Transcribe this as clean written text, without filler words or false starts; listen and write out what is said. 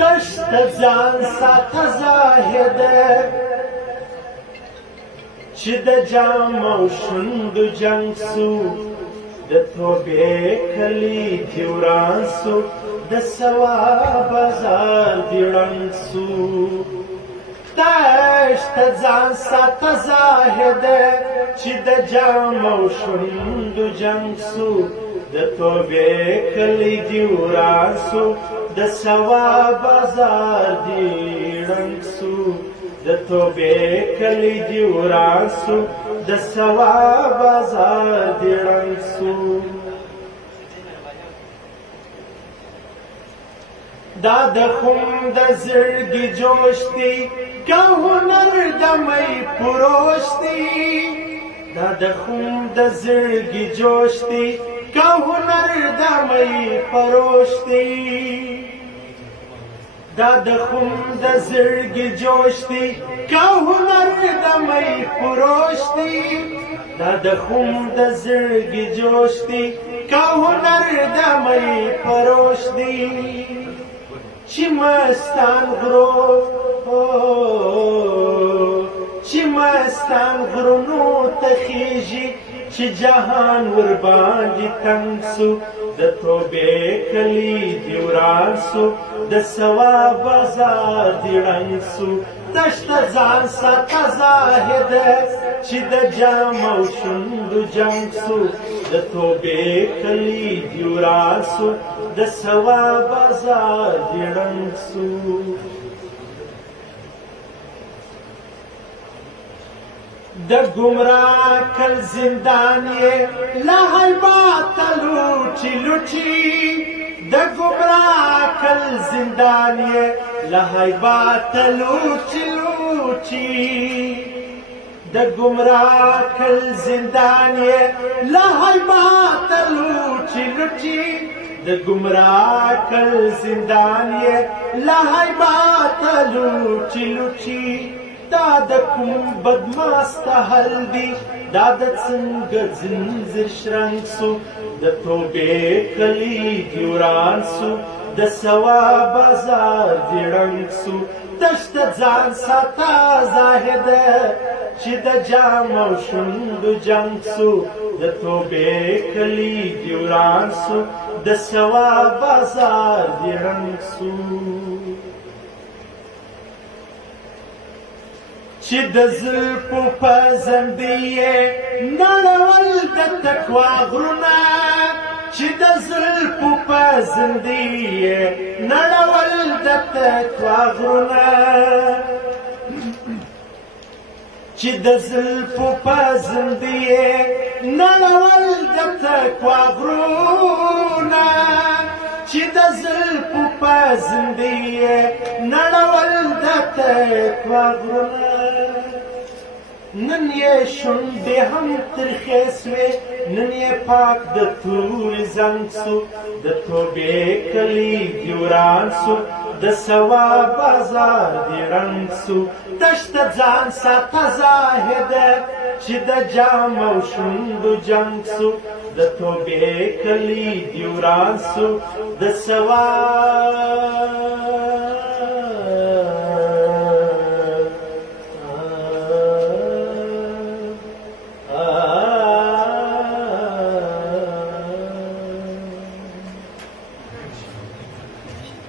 دشت ځان ساته زاهده چې د جام او شونډو جنګ سو د توبې کلی دې وران سو د ثواب بازار دې ړنګ سو دشت ځان ساته زاهده چې د جام او شونډو جنګ سو د توبې کلی دې وران سو د ثواب بازار دې ړنګ سو د توبې کلی دې وران سو د ثواب بازار دې ړنګ سو دا د خم د زړګي جوش دی که هنر د مۍ پروش دی دا د خم د زړګي جوش دی که هنر د مۍ پروش دی دا د خم د زړګي جوش دی که هنر د مۍ پروش دی دا د خم د زړګي جوش دی که هنر د مۍ پروش دی چې مستان غرونو ته خیژي چې جهان ورباندې تنګ سو د توبې کلی دې وران سو د ثواب بازار دې ړنګ سو دشت ځان ساته زاهده چې د جام او شونډو جنګ سو د توبې کلی دې وران سو د ثواب بازار دې ړنګ سو د گمراه کل زندان یې له هیباته لوټي لوټي د گمراه کل زندان یې له هیباته لوټي لوټي د گمراه کل زندان یې له هیباته لوټي لوټي د گمراه کل زندان یې له هیباته لوټي لوټي دا د کوم بدماسته حل دی دا د څنګه ځنځیر شرنګ سو د توبې کلی دې وران سو د ثواب بازار دې ړنګ سو دشت ځان ساته زاهده چې د جام او شونډو جنګ سو د توبې کلی دې وران سو د ثواب بازار دې ړنګ سو چې د زلفو په زندې یې نړول د تقوا غرونه چې د زلفو په زندې یې نړول د تقوا غرونه چې د زلفو په زندې یې نړول د تقوا غرونه چې د زلفو په زندې یې نړول د تقوا غرونه نن یې شونډې هم ترخې سوې نن یې پاک د تورې زنګ سو د توبې کلی دې وران سو د ثواب بازار دې ړنګ سو دشت ځان ساته زاهده چې د جام او شونډو جنګ سو د توبې کلی دې وران سو د ثواب